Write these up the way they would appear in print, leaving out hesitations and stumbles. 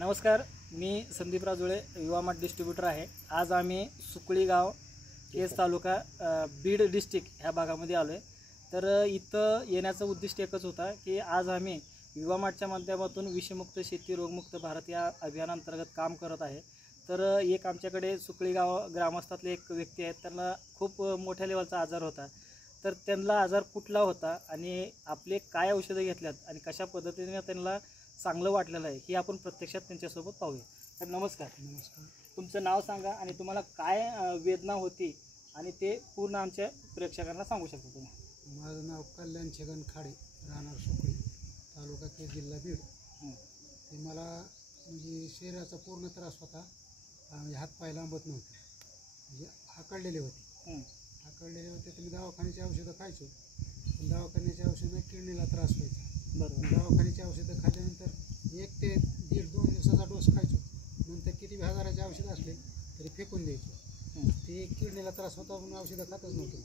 नमस्कार, मी संदीप राजुळे, युवा मठ डिस्ट्रीब्युटर आहे। आज आम्ही सुकळी गाव, केज तालुका, बीड डिस्ट्रिक्ट ह्या भागामध्ये आलो आहे। तर इथं येण्याचा उद्दिष्ट एकच होता की आज आम्ही युवा मठच्या माध्यमातून विषमुक्त शेती रोगमुक्त भारत या अभियानांतर्गत काम करत आहे। तर एक आमच्याकडे सुकळी गाव ग्रामस्थातले एक व्यक्ती आहेत, त्यांना खूप मोठ्या लेवलचा आजार होता। तर त्यांना आजार कुठला होता आणि आपले काय औषधं घेतल्यात आणि कशा पद्धतीने त्यांना चांगलं वाटलेलं आहे हे आपण प्रत्यक्षात त्यांच्यासोबत पाहूया। तर नमस्कार। नमस्कार। तुमचं नाव सांगा आणि तुम्हाला काय वेदना होती आणि ते पूर्ण आमच्या प्रेक्षकांना सांगू शकता तुम्ही। माझं नाव कल्याण छगन खाडे, राहणार सुकळी, तालुका केज, जिल्हा बीड। ते मला म्हणजे शरीराचा पूर्ण त्रास होता, म्हणजे हातपाय लांबत नव्हते, म्हणजे हाकळलेले होते। तर मी दवाखान्याची औषधं खायचो, पण दवाखान्याच्या औषधाने किडनीला त्रास व्हायचा। बरोबर। दवाखान्याची औषधं खाल्ल्यानंतर 1 ते 1.5-2 दिवसाचा डोस खायचो, नंतर किती हजाराचे औषध असले तरी फेकून द्यायचो। ते किडनीला त्रास होता म्हणून औषधं खातच नव्हतो।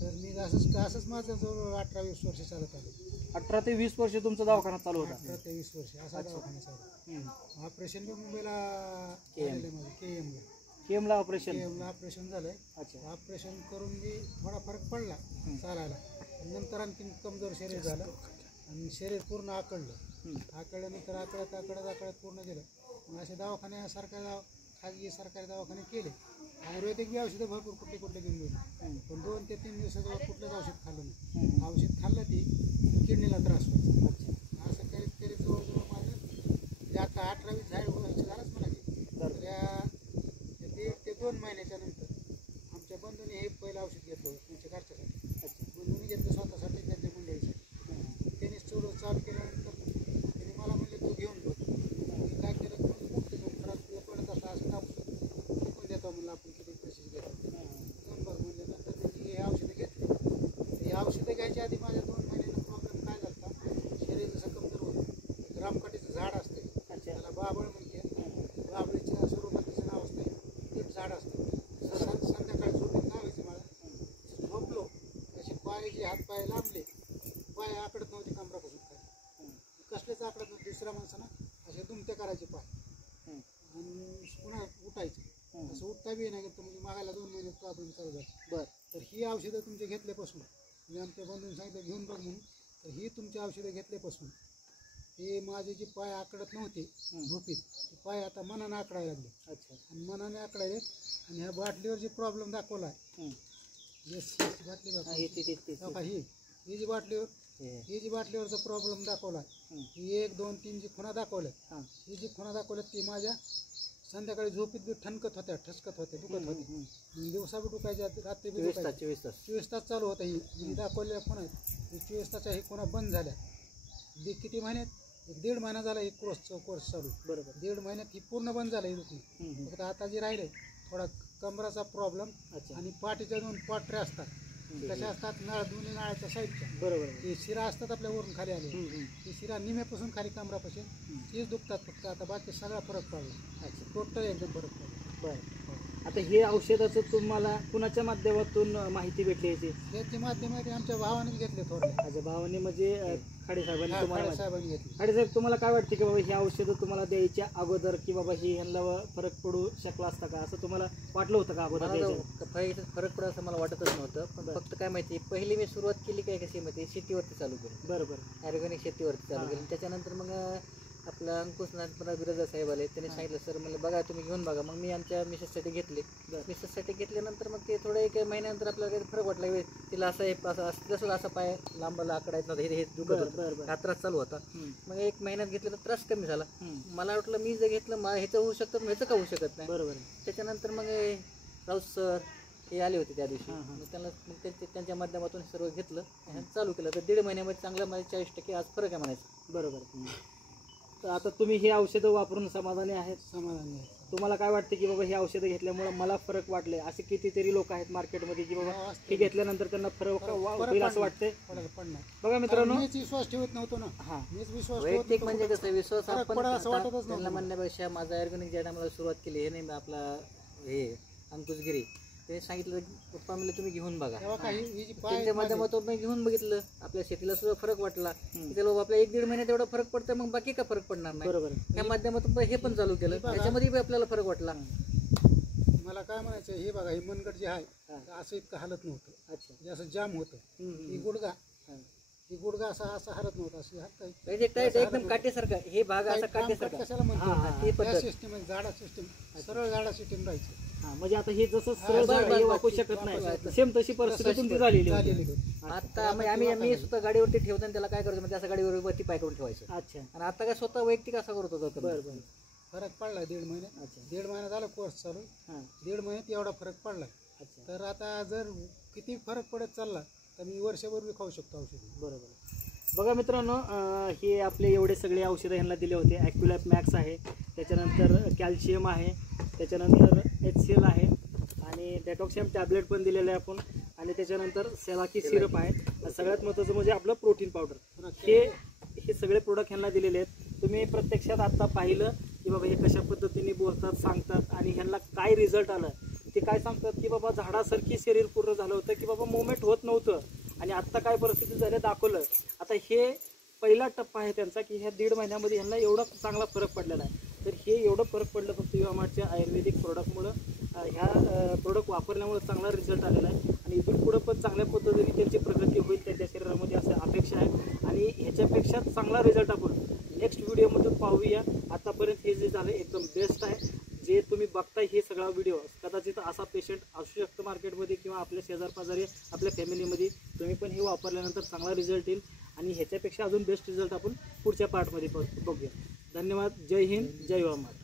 तर मी असंच माझं जवळ 18-20 वर्ष चालत आले। 18 ते 20 वर्ष तुमचा दवाखाना चालू होता? 18 ते 20 वर्ष असा दवाखाना चालू। ऑपरेशन बी मुंबईला केलेलं माझं, केएमला ऑपरेशन झालंय। अच्छा। ऑपरेशन करून मी थोडा फरक पडला चालायला, नंतर आणखी कमजोर शरीर झालं आणि शरीर पूर्ण आकळल्यानंतर आकळत पूर्ण गेलं। मग असे दवाखाने खाजगी सरकारी दवाखाने केले, आयुर्वेदिक बी औषधं भरपूर कुठले घेऊन गेले, पण 2 ते 3 दिवसाजवळ कुठलंच औषध खाल्लं नाही। औषध खाल्लं ती किडनीला त्रास व्हायचा। असं करीत जवळजवळ माझं आता 18-20 वर्ष झालंच म्हणा की। तर 1 ते 2 महिन्याच्या नंतर आमच्या बंधूने हे पहिलं औषध घेतलं त्यांच्या घरच्यासाठी। बंधूने घेतलं स्वतःसाठी, त्यांच्या मंडळीसाठी। त्यांनी चालू केल्यानंतर त्यांनी मला म्हणले तू घेऊन बघ। मी काय केलं, मुक्त घेऊन खराब पडत असं फेकून देतो म्हणलं, आपण किती पैसे घेतो घेऊन बघ म्हणजे। नंतर त्यांनी हे औषधं घेतली। हे औषधं घ्यायच्या आधी माझ्या 2 महिन्यानं प्रॉब्लेम काय झाला, शरीर जसं कमजोर होतं। रामकाठीचं झाड असते, त्याला बाबळ म्हणते, बाबळीच्या स्वरूपाचं नाव असते, ते झाड असतं। संध्याकाळी झोपेत लावायचं मला, झोपलो तसे पायाचे हातपाय लांबले, पाय आकडत नव्हते कमरापासून खाली, कसलेच आकडत नव्हते। दुसऱ्या माणसानं असे दुमते करायचे पाय आणि पुन्हा उठायचं, असं उठता बी नाही गेलं। म्हणजे मागायला 2 महिने प्रॉब्लेम चालू झाला। बरं, तर ही औषधं तुमचे घेतल्यापासून, मी आमच्या बंधूंनी सांगितलं घेऊन बघ म्हणून, तर ही तुमची औषधं घेतल्यापासून हे माझे जे पाय आकडत नव्हते झोपेत, ते पाय आता मनाने आकडायला लागले। अच्छा। आणि मनाने आकडायले आणि ह्या बाटलीवर जे प्रॉब्लेम दाखवला आहे, बाटली बघा ही जी बाटलीवरचा प्रॉब्लेम दाखवला आहे, ही 1, 2, 3 जी खुणा दाखवल्यात, ही जी खुणा दाखवल्यात ती माझ्या संध्याकाळी झोपेत बी ठसकत होत्या, दुखत होते। दिवसा बी दुखायच्या, रात्री बी दुखायच्या। 24 तास चालू होता। ही दाखवलेल्या खुणा आहेत, 24 तासच्या ही खुणा बंद झाल्या। किती महिन्यात? 1.5 महिना झाला ही कोर्स चालू। बरोबर, 1.5 महिन्यात ही पूर्ण बंद झालं ही दुखणी। फक्त आता जे राहिले थोडा कमराचा प्रॉब्लेम आणि पाठीच्या 2 पाठऱ्या असतात, कशा असतात, दोन्ही नळाच्या साईडच्या, बरोबर, ते शिरा असतात आपल्या वरून खाली आले, ती शिरा निम्यापासून खाली कमरापासून तीच दुखतात फक्त। आता बाकी सगळा फरक पडला। अच्छा, टोटल एकदम फरक पडला। बरं, आता हे औषधाचं तुम्हाला कुणाच्या माध्यमातून माहिती भेटली याची? याची माध्यमात आमच्या भावाने घेतले थोडे। अच्छा, भावाने म्हणजे खाडे साहेबांनी तुम्हाला घेतले। खाडे साहेब, तुम्हाला काय वाटते की बाबा ही औषधं तुम्हाला द्यायच्या अगोदर की बाबा ही ह्यांना फरक पडू शकला असता का, असं तुम्हाला वाटलं होतं का अगोदर? फरक पडा असं मला वाटतच नव्हतं, पण फक्त काय माहिती, पहिली मी सुरुवात केली काय कशी माहिती, शेतीवरती चालू केली। बरोबर, ऑर्गॅनिक शेतीवरती चालू केली। त्याच्यानंतर मग आपला अंकुशनाथ बिराजदार साहेब आले, त्यांनी सांगितलं सर म्हणलं बघा तुम्ही घेऊन बघा। मग मी आमच्या मिसेससाठी घेतले। मिसेससाठी घेतल्यानंतर मग ते थोडं 1 महिन्यानंतर आपल्याला काही फरक वाटला, तिला असं असा पाय लांबाला आकडायचं नव्हतं, हे दुखत होतं, हा त्रास चालू होता। मग 1 महिन्यात घेतलं तर त्रास कमी झाला। मला वाटलं मी जर घेतलं ह्याचं होऊ शकतं, ह्याचं का होऊ शकत नाही। बरोबर। त्याच्यानंतर मग राऊत सर हे आले होते त्या दिवशी, मग त्यांच्या माध्यमातून सर्व घेतलं, चालू केलं। तर 1.5 महिन्यामध्ये चांगलं मला 40% आज फरक आहे म्हणायचं। बरोबर। तर आता तुम्ही हे औषधं वापरून समाधानी आहेत? समाधानी आहे। तुम्हाला काय वाटते की बाबा ही औषधं घेतल्यामुळे मला फरक वाटले, असे कितीतरी लोक आहेत मार्केटमध्ये की बाबा हे घेतल्यानंतर त्यांना फरक होईल असं वाटतंय? बघा मित्रांनो, मीच विश्वास ठेवत नव्हतो ना। मीच विश्वास वैयक्तिक म्हणजे कसं विश्वास आपण त्यांना म्हणण्यापेक्षा माझा ऑर्गॅनिक ज्या टायमाला सुरुवात केली, हे नाही आपला हे अंकुशगिरी, ते सांगितलं की पप्पा म्हणले तुम्ही घेऊन बघा. तेव्हा काही ही जी पाय त्यांच्या माध्यमातून मी घेऊन बघितलं, आपल्या शेतीला सुद्धा फरक वाटला. त्याला आपल्या 1-1.5 महिन्यात एवढा फरक पडतं, मग बाकी का फरक पडणार नाही. बरोबर. त्या माध्यमातून हे पण चालू केलं, त्याच्यामध्ये बी आपल्याला फरक वाटला. मला काय म्हणायचं, हे बघा हे मनगट जे आहे तर असं इतकं हालत नव्हतं. अच्छा. म्हणजे असं जाम होतं. ही गुडगा असा हलत नव्हता. अशी हात काही म्हणजे टाईट एकदम काटेसारखा, हे भाग असा काटेसारखा. कशाला म्हणतो ते त्या पद्धत. सिस्टीम जाडा सिस्टीम, सरळ जाडा सिस्टीम राहायचं. म्हणजे आता हे जसं सरळ झाड हे वापरू शकत नाही, सेम तशी परिस्थिती तुमची झालेली होती. आता मी स्वतः गाडीवरती ठेवताना त्याला काय करायचं, म्हणजे असं गाडीवर वरती पाय करून ठेवायचं. अच्छा. आणि आता काय स्वतः वैयक्तिक असा करत होता. बरं. फरक पडला 1.5 महिन्यात. अच्छा. 1.5 महिना झाला कोर्स चालू. 1.5 महिन्यात एवढा फरक पडला. अच्छा. तर आता जर किती फरक पडत चालला तर मी वर्षभर बी खाऊ शकतो औषध. बरोबर. बघा मित्रांनो, हे आपले एवढे सगळे औषधं ह्यांना दिले होते. ॲक्युलॅप मॅक्स आहे, त्याच्यानंतर कॅल्शियम आहे, त्याच्यानंतर HCL आहे आणि डेटॉक्सियम टॅबलेट पण दिलेलं आहे आपण, आणि त्याच्यानंतर सेलाकी सिरप आहे. सगळ्यात महत्त्वाचं म्हणजे आपलं प्रोटीन पावडर. हे सगळे प्रोडक्ट ह्यांना दिलेले आहेत. तुम्ही प्रत्यक्षात आत्ता पाहिलं की बाबा हे कशा पद्धतीने बोलतात, सांगतात, आणि ह्यांना काय रिझल्ट आलं ते काय सांगतात की बाबा झाडासारखी शरीर पूर्ण झालं होतं, की बाबा मुवमेंट होत नव्हतं, आणि आत्ता काय परिस्थिती झाली दाखवलं. आता हे पहिला टप्पा आहे त्यांचा की ह्या 1.5 महिन्यामध्ये ह्यांना एवढा चांगला फरक पडलेला आहे. तर हे एवढं फरक पडलं फक्त युवामार्टच्या आयुर्वेदिक प्रोडक्टमुळं. ह्या प्रोडक्ट वापरल्यामुळे चांगला रिझल्ट आलेला आहे, आणि इथून पुढं पण चांगल्या पद्धतीने त्यांची प्रगती होईल त्यांच्या शरीरामध्ये असं अपेक्षा आहे. आणि ह्याच्यापेक्षा चांगला रिझल्ट आपण नेक्स्ट व्हिडिओमधून पाहूया. आतापर्यंत हे जे झालं एकदम बेस्ट आहे. जे तुम्ही बघताय हे सगळा व्हिडिओ, कदाचित असा पेशंट असू शकतो मार्केटमध्ये किंवा आपल्या शेजारपाजारी आपल्या फॅमिलीमध्ये. तुम्ही पण हे वापरल्यानंतर चांगला रिझल्ट येईल, आणि ह्याच्यापेक्षा अजून बेस्ट रिझल्ट आपण पुढच्या पार्टमध्ये बघूया. धन्यवाद. जय हिंद, जय युवा मार्ट.